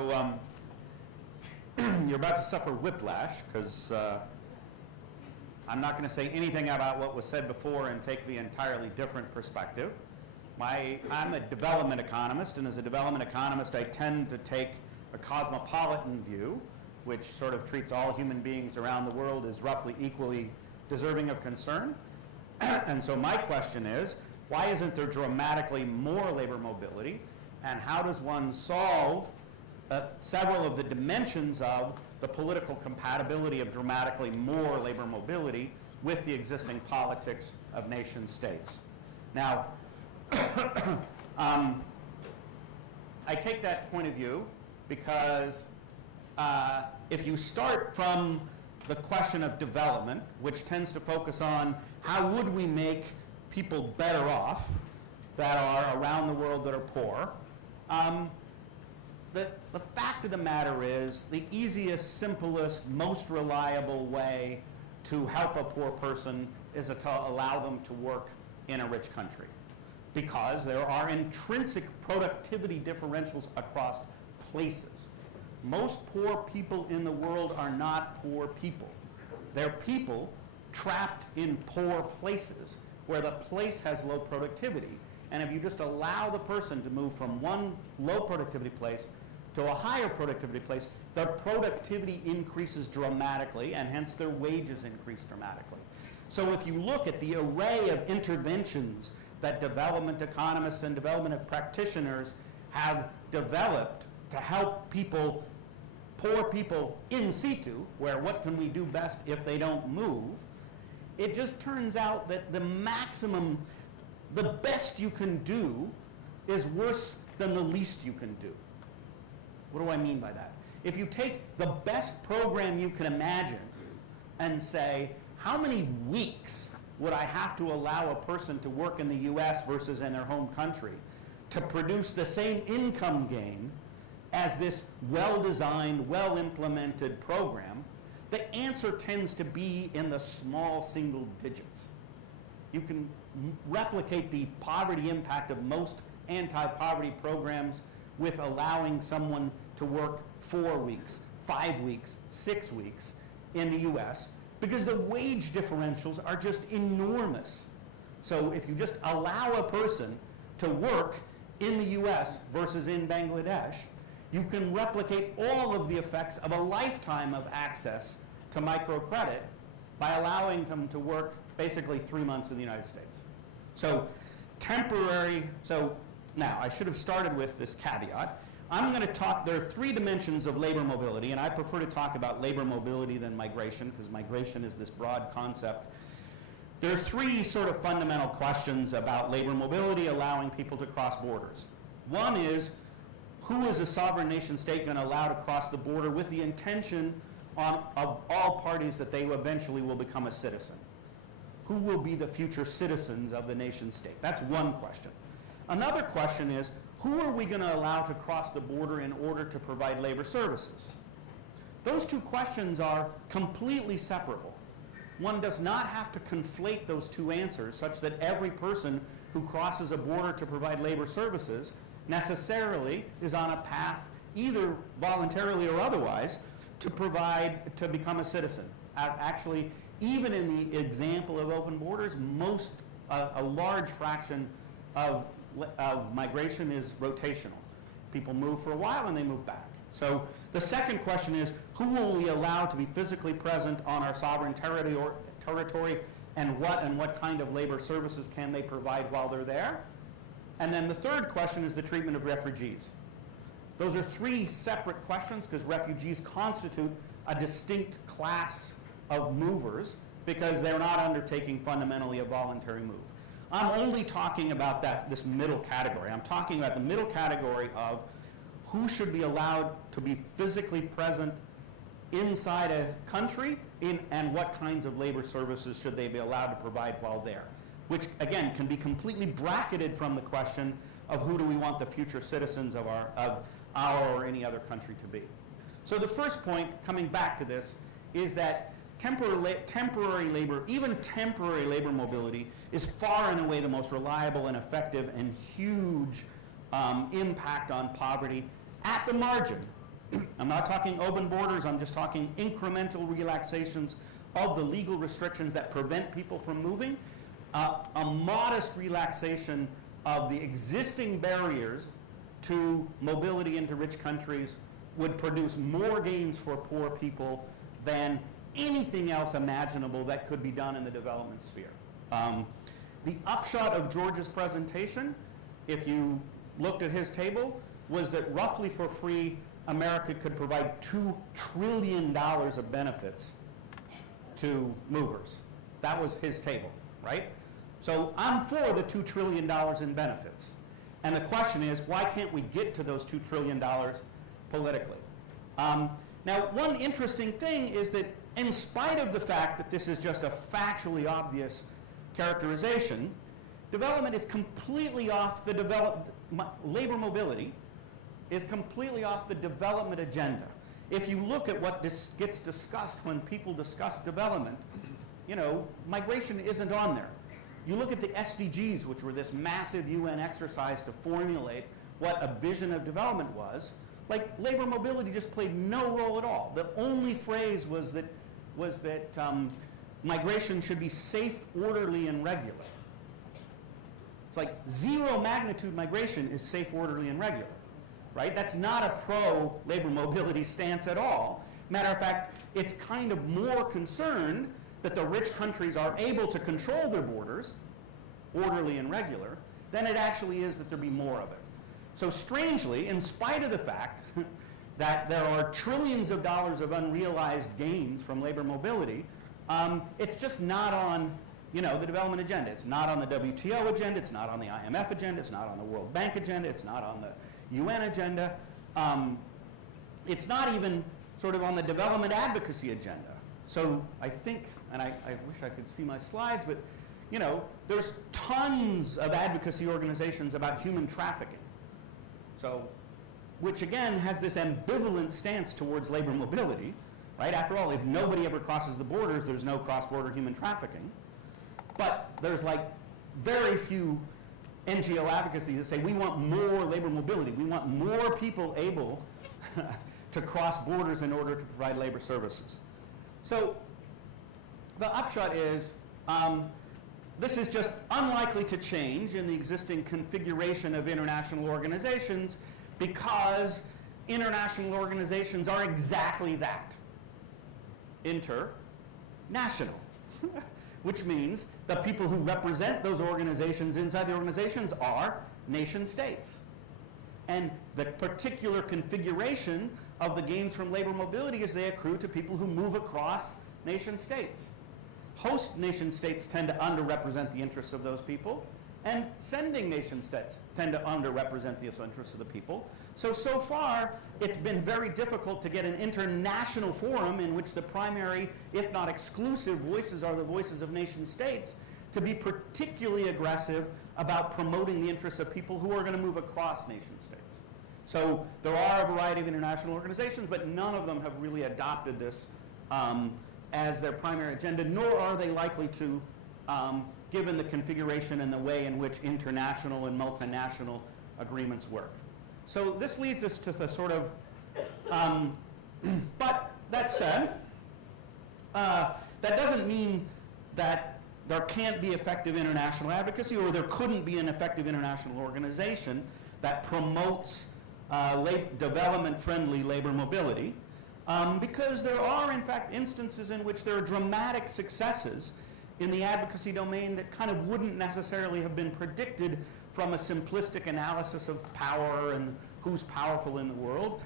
So you're about to suffer whiplash because I'm not going to say anything about what was said before and take the entirely different perspective. I'm a development economist, and as a development economist, I tend to take a cosmopolitan view, which sort of treats all human beings around the world as roughly equally deserving of concern. And so my question is, why isn't there dramatically more labor mobility, and how does one solve several of the dimensions of the political compatibility of dramatically more labor mobility with the existing politics of nation states? Now, I take that point of view because if you start from the question of development, which tends to focus on how would we make people better off that are around the world that are poor, the fact of the matter is the easiest, simplest, most reliable way to help a poor person is to allow them to work in a rich country, because there are intrinsic productivity differentials across places. Most poor people in the world are not poor people. They're people trapped in poor places where the place has low productivity. And if you just allow the person to move from one low productivity place to a higher productivity place, their productivity increases dramatically, and hence their wages increase dramatically. So if you look at the array of interventions that development economists and development practitioners have developed to help people, poor people in situ, where what can we do best if they don't move, it just turns out that the maximum, the best you can do is worse than the least you can do. What do I mean by that? If you take the best program you can imagine and say, how many weeks would I have to allow a person to work in the US versus in their home country to produce the same income gain as this well-designed, well-implemented program, the answer tends to be in the small single digits. You can replicate the poverty impact of most anti-poverty programs with allowing someone to work 4 weeks, 5 weeks, 6 weeks in the US, because the wage differentials are just enormous. So if you just allow a person to work in the US versus in Bangladesh, you can replicate all of the effects of a lifetime of access to microcredit by allowing them to work basically 3 months in the United States. So now I should have started with this caveat. I'm going to talk, there are 3 dimensions of labor mobility, and I prefer to talk about labor mobility than migration, because migration is this broad concept. There are 3 sort of fundamental questions about labor mobility allowing people to cross borders. One is, who is a sovereign nation state going to allow to cross the border with the intention of all parties that they eventually will become a citizen? Who will be the future citizens of the nation state? That's one question. Another question is, who are we going to allow to cross the border in order to provide labor services? Those 2 questions are completely separable. One does not have to conflate those 2 answers such that every person who crosses a border to provide labor services necessarily is on a path, either voluntarily or otherwise, to become a citizen. Actually, even in the example of open borders, a large fraction of migration is rotational. People move for a while and they move back. So the second question is, who will we allow to be physically present on our sovereign territory, and what kind of labor services can they provide while they're there? And then the third question is the treatment of refugees. Those are 3 separate questions, because refugees constitute a distinct class of movers because they're not undertaking fundamentally a voluntary move. I'm only talking about this middle category. I'm talking about the middle category of who should be allowed to be physically present inside a country and what kinds of labor services should they be allowed to provide while there, which again can be completely bracketed from the question of who do we want the future citizens of our or any other country to be. So the first point, coming back to this, is that temporary labor, even temporary labor mobility, is far and away the most reliable and effective and huge impact on poverty at the margin. I'm not talking open borders, I'm just talking incremental relaxations of the legal restrictions that prevent people from moving, a modest relaxation of the existing barriers to mobility into rich countries would produce more gains for poor people than anything else imaginable that could be done in the development sphere. The upshot of George's presentation, if you looked at his table, was that roughly for free, America could provide $2 trillion of benefits to movers. That was his table, right? So I'm for the $2 trillion in benefits. And the question is, why can't we get to those $2 trillion politically? Now, one interesting thing is that in spite of the fact that this is just a factually obvious characterization, development is completely off the labor mobility is completely off the development agenda. If you look at what gets discussed when people discuss development, you know, migration isn't on there. You look at the SDGs, which were this massive UN exercise to formulate what a vision of development was, like labor mobility just played no role at all. The only phrase was that migration should be safe, orderly, and regular. It's like zero magnitude migration is safe, orderly, and regular, right? That's not a pro-labor mobility stance at all. Matter of fact, it's kind of more concerned that the rich countries are able to control their borders, orderly and regular, than it actually is that there be more of it. So strangely, in spite of the fact that there are trillions of dollars of unrealized gains from labor mobility, it's just not on, you know, the development agenda. It's not on the WTO agenda, it's not on the IMF agenda, it's not on the World Bank agenda, it's not on the UN agenda. It's not even sort of on the development advocacy agenda. So I think, and I wish I could see my slides, but you know, there's tons of advocacy organizations about human trafficking. So, which again has this ambivalent stance towards labor mobility, right? After all, if nobody ever crosses the borders, there's no cross-border human trafficking. But there's like very few NGO advocacy that say we want more labor mobility. We want more people able to cross borders in order to provide labor services. So the upshot is this is just unlikely to change in the existing configuration of international organizations because international organizations are exactly that, international, which means the people who represent those organizations inside the organizations are nation states. And the particular configuration of the gains from labor mobility is they accrue to people who move across nation states. Host nation states tend to underrepresent the interests of those people, and sending nation states tend to underrepresent the interests of the people. So far, it's been very difficult to get an international forum in which the primary, if not exclusive, voices are the voices of nation states to be particularly aggressive about promoting the interests of people who are going to move across nation states. So there are a variety of international organizations, but none of them have really adopted this as their primary agenda, nor are they likely to, given the configuration and the way in which international and multinational agreements work. So this leads us to the sort of, but that said, that doesn't mean that there can't be effective international advocacy or there couldn't be an effective international organization that promotes development-friendly labor mobility. Because there are, in fact, instances in which there are dramatic successes in the advocacy domain that kind of wouldn't necessarily have been predicted from a simplistic analysis of power and who's powerful in the world.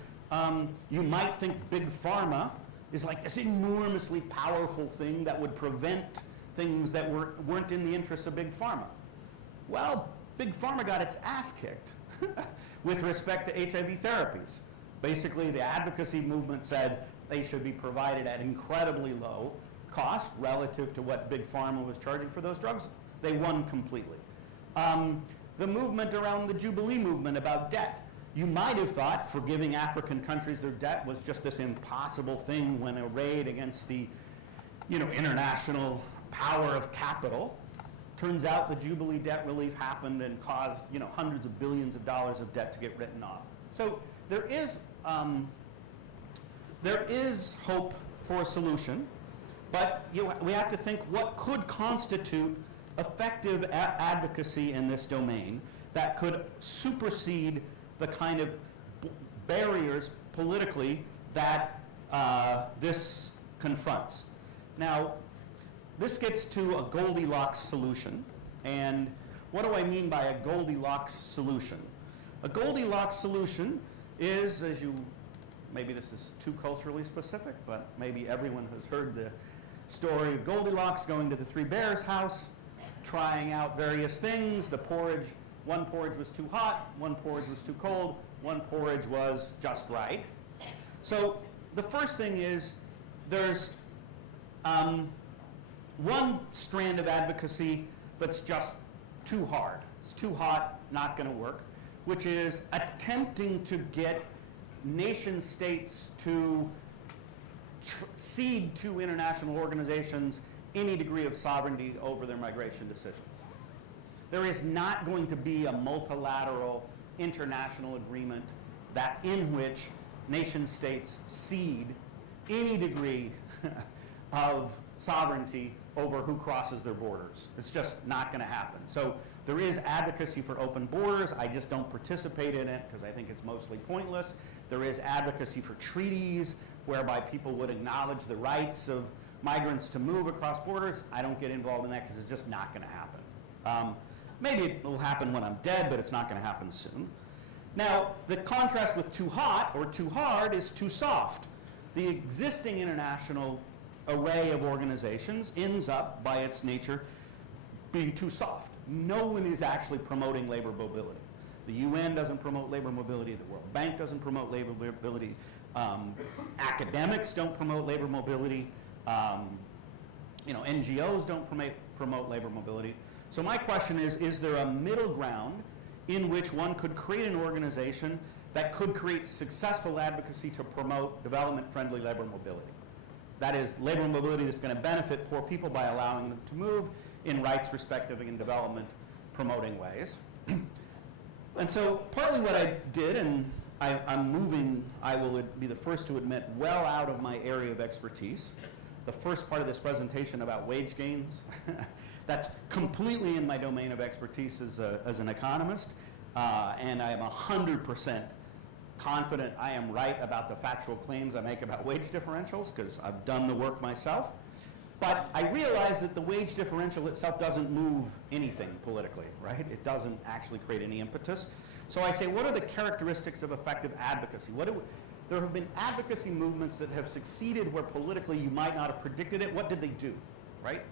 You might think Big Pharma is like this enormously powerful thing that would prevent things that weren't in the interests of Big Pharma. Well, Big Pharma got its ass kicked with respect to HIV therapies. Basically, the advocacy movement said they should be provided at incredibly low cost relative to what Big Pharma was charging for those drugs. They won completely. The movement around the Jubilee movement about debt. You might have thought forgiving African countries their debt was just this impossible thing when arrayed against the, you know, international power of capital. Turns out the Jubilee debt relief happened and caused, you know, hundreds of billions of dollars of debt to get written off. So there is there is hope for a solution, but we have to think what could constitute effective advocacy in this domain that could supersede the kind of barriers politically that this confronts. Now, this gets to a Goldilocks solution, and what do I mean by a Goldilocks solution? A Goldilocks solution is, as you, maybe this is too culturally specific, but maybe everyone has heard the story of Goldilocks going to the three bears' house, trying out various things. The porridge, one porridge was too hot, one porridge was too cold, one porridge was just right. So the first thing is there's one strand of advocacy that's just too hard. It's too hot, not going to work, which is attempting to get nation states to cede to international organizations any degree of sovereignty over their migration decisions. There is not going to be a multilateral international agreement that in which nation states cede any degree of sovereignty over who crosses their borders. It's just not going to happen. So there is advocacy for open borders. I just don't participate in it because I think it's mostly pointless. There is advocacy for treaties whereby people would acknowledge the rights of migrants to move across borders. I don't get involved in that because it's just not going to happen. Maybe it will happen when I'm dead, but it's not going to happen soon. Now, the contrast with too hot or too hard is too soft. The existing international array of organizations ends up, by its nature, being too soft. No one is actually promoting labor mobility. The UN doesn't promote labor mobility. The World Bank doesn't promote labor mobility. Academics don't promote labor mobility. NGOs don't promote labor mobility. So my question is there a middle ground in which one could create an organization that could create successful advocacy to promote development-friendly labor mobility? That is, labor mobility that's going to benefit poor people by allowing them to move in rights-respective and development-promoting ways. And so partly what I did, and I'm moving, I will be the first to admit, well out of my area of expertise. The first part of this presentation about wage gains, that's completely in my domain of expertise as an economist, and I am 100% confident I am right about the factual claims I make about wage differentials because I've done the work myself. But I realize that the wage differential itself doesn't move anything politically, right? It doesn't actually create any impetus. So I say, what are the characteristics of effective advocacy? There have been advocacy movements that have succeeded where politically you might not have predicted it. What did they do, right?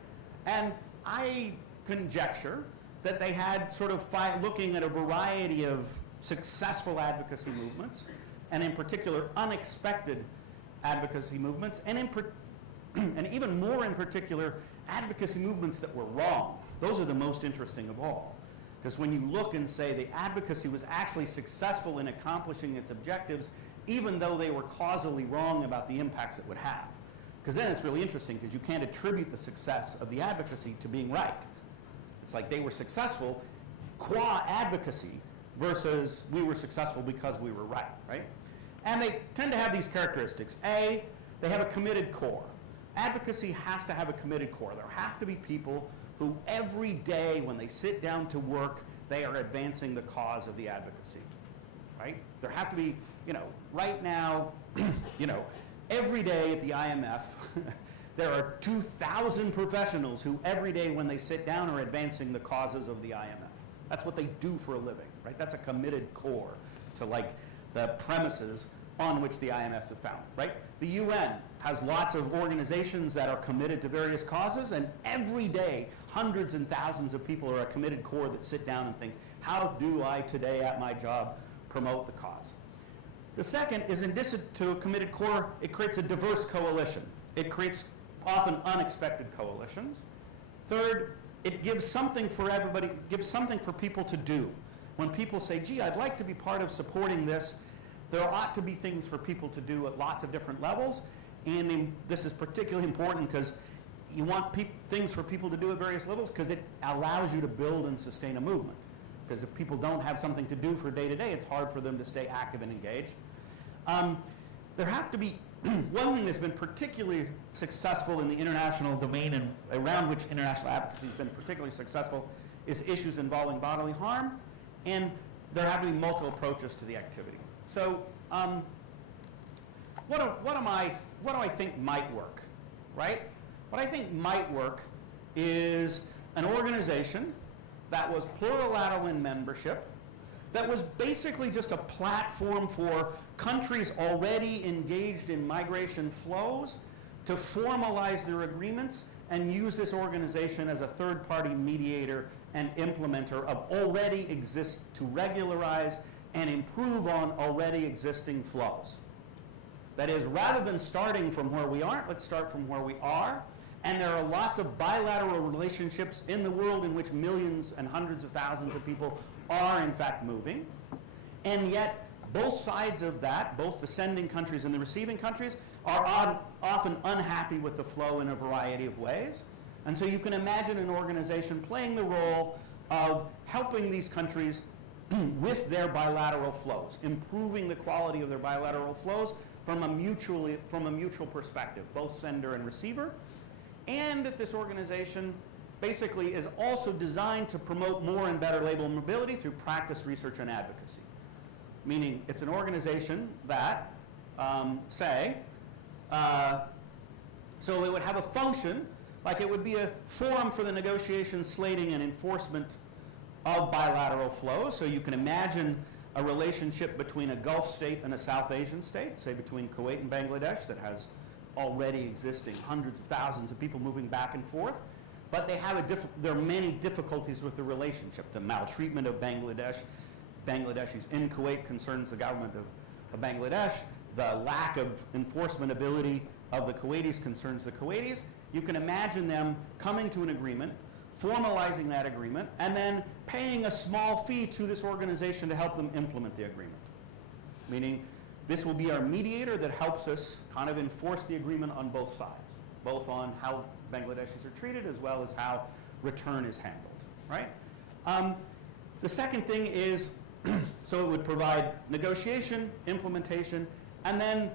And I conjecture that they had sort of looking at a variety of successful advocacy movements, and in particular unexpected advocacy movements, and even more in particular advocacy movements that were wrong. Those are the most interesting of all, because when you look and say the advocacy was actually successful in accomplishing its objectives even though they were causally wrong about the impacts it would have. Because then it's really interesting because you can't attribute the success of the advocacy to being right. It's like they were successful qua advocacy versus we were successful because we were right, right? And they tend to have these characteristics. A, they have a committed core. Advocacy has to have a committed core. There have to be people who every day when they sit down to work, they are advancing the cause of the advocacy, right? There have to be, right now, every day at the IMF, there are 2,000 professionals who every day when they sit down are advancing the causes of the IMF. That's what they do for a living, right? That's a committed core to the premises on which the IMF is found, right? The UN has lots of organizations that are committed to various causes, and every day hundreds and thousands of people are a committed core that sit down and think, how do I today at my job promote the cause? The second is, in addition to a committed core, it creates a diverse coalition. It creates often unexpected coalitions. Third, it gives something for everybody, gives something for people to do. When people say, gee, I'd like to be part of supporting this, there ought to be things for people to do at lots of different levels. And this is particularly important because you want things for people to do at various levels because it allows you to build and sustain a movement. Because if people don't have something to do for day to day, it's hard for them to stay active and engaged. There have to be one thing that's been particularly successful in the international domain and around which international advocacy has been particularly successful is issues involving bodily harm, and there have to be multiple approaches to the activity. So what do I think might work, right? What I think might work is an organization that was plurilateral in membership, that was basically just a platform for countries already engaged in migration flows to formalize their agreements and use this organization as a third-party mediator and implementer of already to regularize and improve on already existing flows. That is, rather than starting from where we aren't, let's start from where we are. And there are lots of bilateral relationships in the world in which millions and hundreds of thousands of people are in fact moving. And yet, both sides of that, both the sending countries and the receiving countries, are often unhappy with the flow in a variety of ways. And so you can imagine an organization playing the role of helping these countries with their bilateral flows, improving the quality of their bilateral flows from a mutual perspective, both sender and receiver. And that this organization basically is also designed to promote more and better labor mobility through practice, research, and advocacy. Meaning it's an organization that, so it would have a function, like it would be a forum for the negotiation, slating, and enforcement of bilateral flows. So you can imagine a relationship between a Gulf state and a South Asian state, say between Kuwait and Bangladesh, that has already existing hundreds of thousands of people moving back and forth, but they have there are many difficulties with the relationship. The maltreatment of Bangladeshis in Kuwait concerns the government of Bangladesh. The lack of enforcement ability of the Kuwaitis concerns the Kuwaitis. You can imagine them coming to an agreement, formalizing that agreement, and then paying a small fee to this organization to help them implement the agreement. Meaning, this will be our mediator that helps us kind of enforce the agreement on both sides, both on how Bangladeshis are treated as well as how return is handled, right? The second thing is, so it would provide negotiation, implementation, and then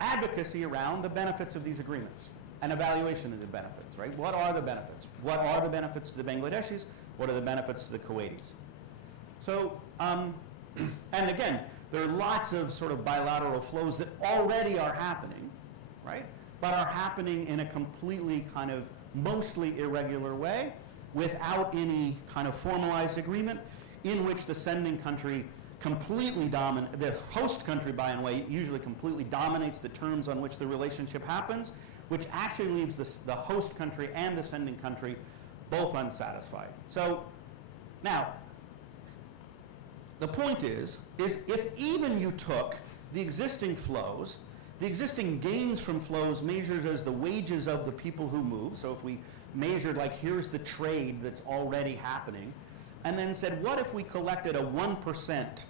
advocacy around the benefits of these agreements and evaluation of the benefits, right? What are the benefits? What are the benefits to the Bangladeshis? What are the benefits to the Kuwaitis? So, and again, there are lots of sort of bilateral flows that already are happening, right? But are happening in a completely kind of mostly irregular way without any kind of formalized agreement in which the sending country completely the host country, by the way, usually completely dominates the terms on which the relationship happens, which actually leaves the host country and the sending country both unsatisfied. So now, the point is if even you took the existing flows, the existing gains from flows measured as the wages of the people who move, so if we measured like here's the trade that's already happening, and then said what if we collected a 1%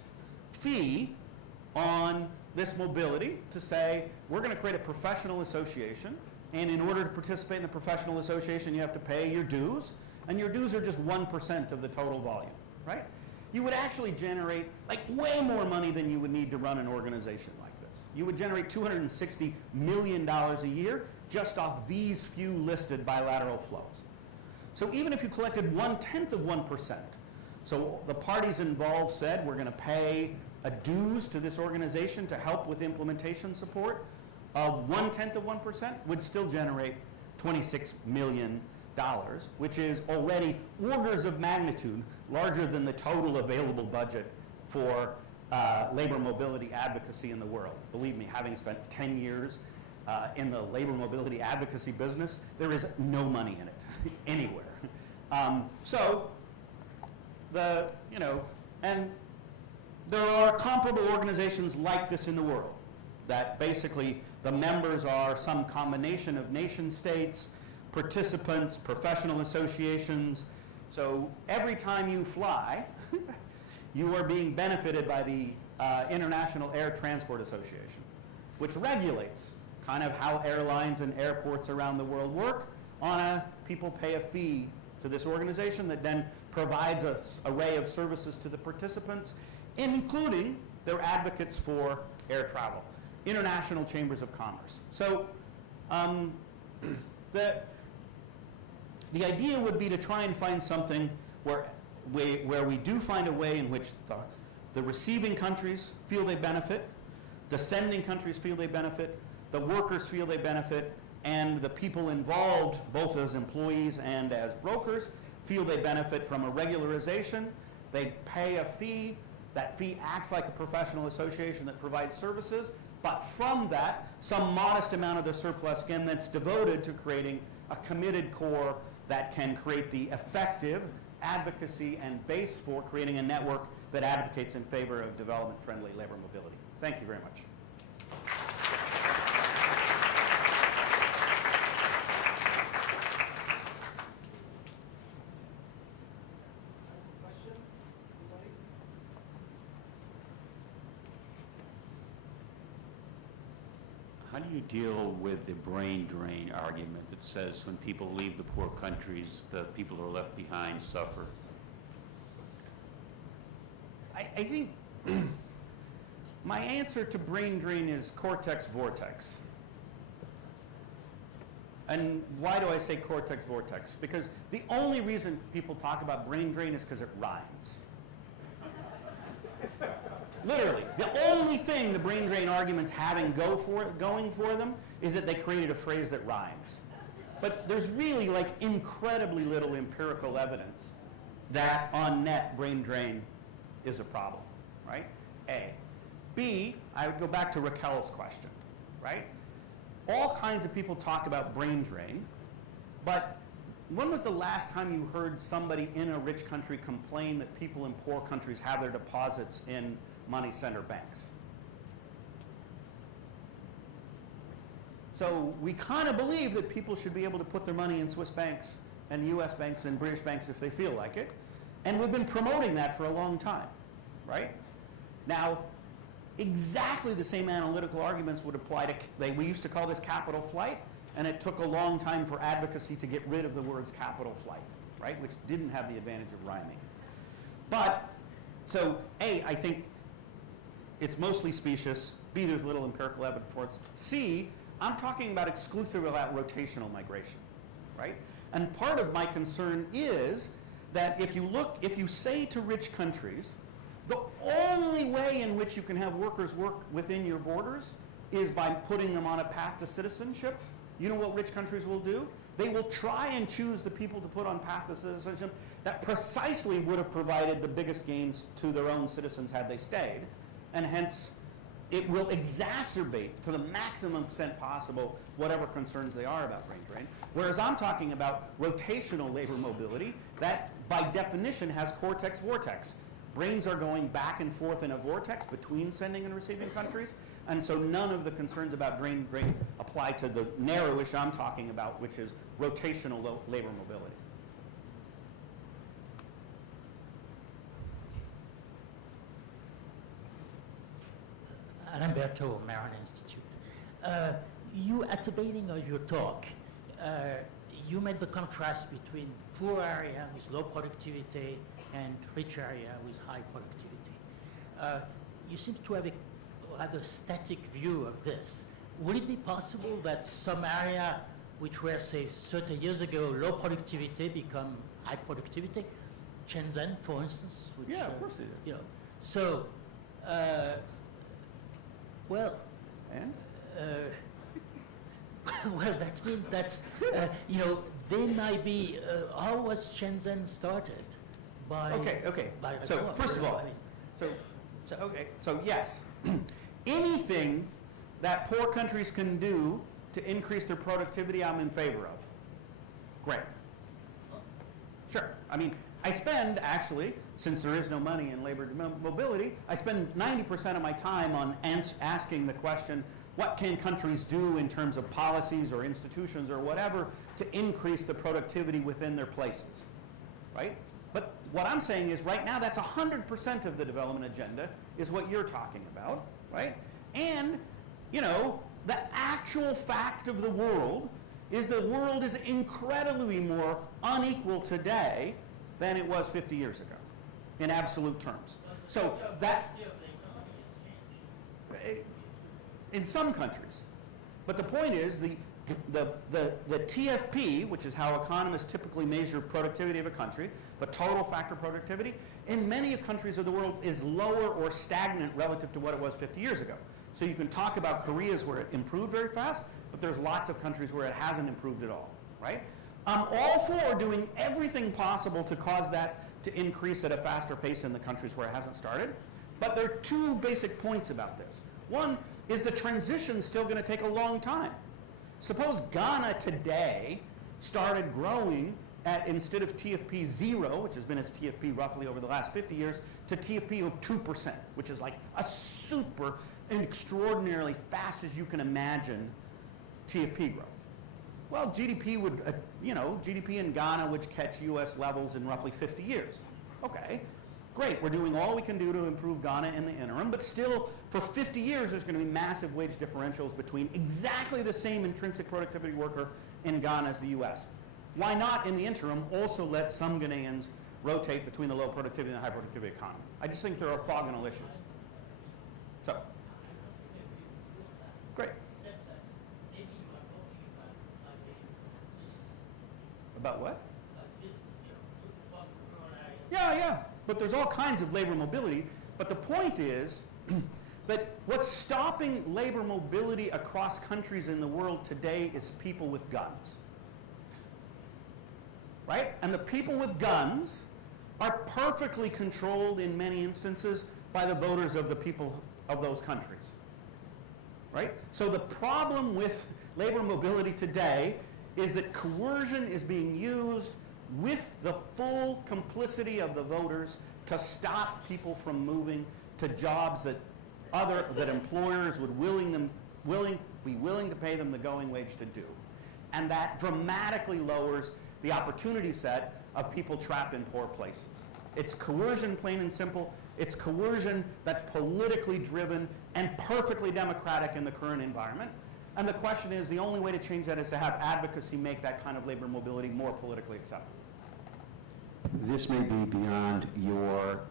fee on this mobility to say we're going to create a professional association, and in order to participate in the professional association you have to pay your dues, and your dues are just 1% of the total volume, right? You would actually generate like way more money than you would need to run an organization like this. You would generate $260 million a year just off these few listed bilateral flows. So even if you collected 1/10 of 1%, so the parties involved said we're going to pay a dues to this organization to help with implementation support of 1/10 of 1% would still generate $26 million, which is already orders of magnitude larger than the total available budget for labor mobility advocacy in the world. Believe me, having spent 10 years in the labor mobility advocacy business, there is no money in it anywhere. And there are comparable organizations like this in the world that basically the members are some combination of nation states, participants, professional associations. So every time you fly, you are being benefited by the International Air Transport Association, which regulates kind of how airlines and airports around the world work people pay a fee to this organization that then provides an array of services to the participants, including they're advocates for air travel, international chambers of commerce. So the idea would be to try and find something where we do find a way in which the receiving countries feel they benefit, the sending countries feel they benefit, the workers feel they benefit, and the people involved, both as employees and as brokers, feel they benefit from a regularization. They pay a fee. That fee acts like a professional association that provides services, but from that, some modest amount of the surplus skin that's devoted to creating a committed core that can create the effective advocacy and base for creating a network that advocates in favor of development-friendly labor mobility. Thank you very much. How do you deal with the brain drain argument that says when people leave the poor countries, the people who are left behind suffer? I think my answer to brain drain is cortex vortex. And why do I say cortex vortex? Because the only reason people talk about brain drain is because it rhymes. Literally, the only thing the brain drain arguments going for them is that they created a phrase that rhymes. But there's really like incredibly little empirical evidence that on net brain drain is a problem, right? A. B, I would go back to Raquel's question, right? All kinds of people talk about brain drain, but when was the last time you heard somebody in a rich country complain that people in poor countries have their deposits in money center banks? So we kind of believe that people should be able to put their money in Swiss banks and US banks and British banks if they feel like it. And we've been promoting that for a long time, right? Now, exactly the same analytical arguments would apply to, we used to call this capital flight, and it took a long time for advocacy to get rid of the words capital flight, right? Which didn't have the advantage of rhyming. But, so A, I think it's mostly specious. B, there's little empirical evidence for it. C, I'm talking about exclusively about rotational migration, right? And part of my concern is that if you say to rich countries, the only way in which you can have workers work within your borders is by putting them on a path to citizenship, you know what rich countries will do? They will try and choose the people to put on path to citizenship that precisely would have provided the biggest gains to their own citizens had they stayed. And hence, it will exacerbate to the maximum extent possible whatever concerns they are about brain drain. Whereas I'm talking about rotational labor mobility that by definition has cortex vortex. Brains are going back and forth in a vortex between sending and receiving countries, and so none of the concerns about brain drain apply to the narrow issue I'm talking about, which is rotational labor mobility. Lamberto, Marin Institute. You, at the beginning of your talk, you made the contrast between poor area with low productivity and rich area with high productivity. You seem to have a rather static view of this. Would it be possible that some area which were, say, 30 years ago low productivity become high productivity? Shenzhen, for instance. Which, yeah, of course they do. You know, so, well. And? Well, that means that's, you know, they might be, how was Shenzhen started? By, okay. By so first of all, so yes, anything that poor countries can do to increase their productivity, I'm in favor of. Great. Sure. I mean, I spend actually, since there is no money in labor mobility, I spend 90% of my time on asking the question, what can countries do in terms of policies or institutions or whatever to increase the productivity within their places, right? But what I'm saying is right now that's 100% of the development agenda is what you're talking about, right? And, you know, the actual fact of the world is the world is incredibly more unequal today than it was 50 years ago in absolute terms. So that... in some countries. But the point is, the TFP, which is how economists typically measure productivity of a country, but total factor productivity, in many countries of the world is lower or stagnant relative to what it was 50 years ago. So you can talk about Korea's where it improved very fast, but there's lots of countries where it hasn't improved at all, right? I'm all for doing everything possible to cause that to increase at a faster pace in the countries where it hasn't started. But there are two basic points about this. One is the transition still going to take a long time. Suppose Ghana today started growing at, instead of TFP 0, which has been its TFP roughly over the last 50 years, to TFP of 2%, which is like a super and extraordinarily fast as you can imagine TFP growth. Well, GDP would, GDP in Ghana would catch US levels in roughly 50 years. Okay, great, we're doing all we can do to improve Ghana in the interim, but still, for 50 years, there's going to be massive wage differentials between exactly the same intrinsic productivity worker in Ghana as the US. Why not, in the interim, also let some Ghanaians rotate between the low productivity and the high productivity economy? I just think there are orthogonal issues. So, great. About what? Yeah, but there's all kinds of labor mobility. But the point is that what's stopping labor mobility across countries in the world today is people with guns. Right? And the people with guns are perfectly controlled in many instances by the voters of the people of those countries. Right? So the problem with labor mobility today is that coercion is being used with the full complicity of the voters to stop people from moving to jobs that employers would be willing to pay them the going wage to do. And that dramatically lowers the opportunity set of people trapped in poor places. It's coercion, plain and simple. It's coercion that's politically driven and perfectly democratic in the current environment. And the question is, the only way to change that is to have advocacy make that kind of labor mobility more politically acceptable. This may be beyond your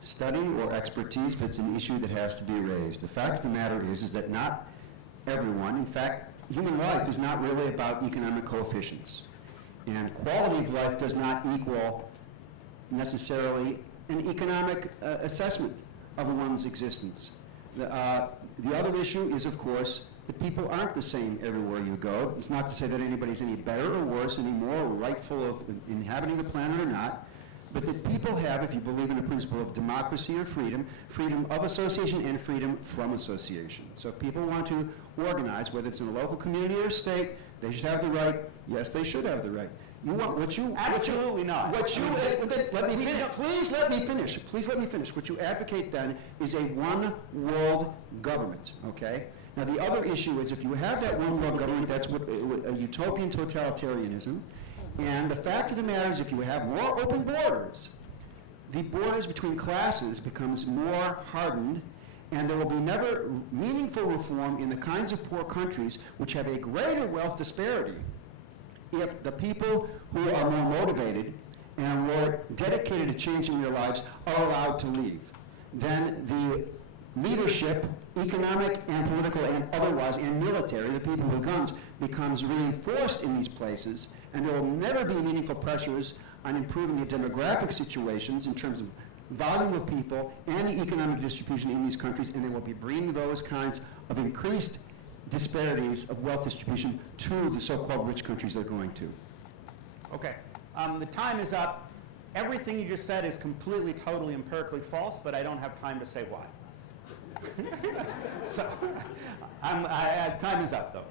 study or expertise, but it's an issue that has to be raised. The fact of the matter is that not everyone, in fact, human life is not really about economic coefficients. And quality of life does not equal necessarily an economic assessment of one's existence. The other issue is, of course, that people aren't the same everywhere you go. It's not to say that anybody's any better or worse, any more rightful of inhabiting the planet or not, but that people have, if you believe in the principle of democracy or freedom, freedom of association and freedom from association. So if people want to organize, whether it's in a local community or state, they should have the right. Yes, they should have the right. You want what you absolutely not. What you let me finish. Please let me finish. Please let me finish. What you advocate then is a one world government. Okay. Now the other issue is if you have that one world government, that's what a utopian totalitarianism. And the fact of the matter is, if you have more open borders, the borders between classes becomes more hardened, and there will be never meaningful reform in the kinds of poor countries which have a greater wealth disparity if the people who are more motivated and are more dedicated to changing their lives are allowed to leave. Then the leadership, economic and political and otherwise, and military, the people with guns, becomes reinforced in these places, and there will never be meaningful pressures on improving the demographic situations in terms of volume of people and the economic distribution in these countries, and they will be bringing those kinds of increased disparities of wealth distribution to the so-called rich countries they're going to. Okay, the time is up. Everything you just said is completely, totally, empirically false, but I don't have time to say why. So, time is up, though.